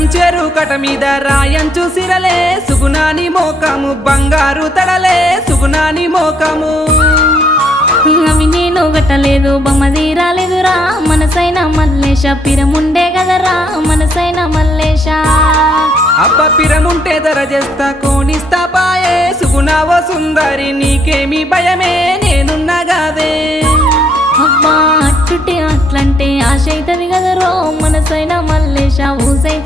పిరమం చెరు కట మీద రాయంచు సిరలే సుగుణాని మోకము బంగారు తడలే సుగుణాని మోకము అవి నేను గట్టలేదు బొమ్మది రాలేదురా మనసైన మల్లేశ పిరముండే కదరా మనసైన మల్లేశ అబ్బ పిరముంటే ధర చేస్తా కోనిస్తా పాయే సుగుణావో సుందరి నీకేమి భయమే నేనున్నా గాదే అబ్బా అట్టుటి అట్లంటే ఆశ అవుతుంది కదరో మనసైన మల్లేశ ఊసైన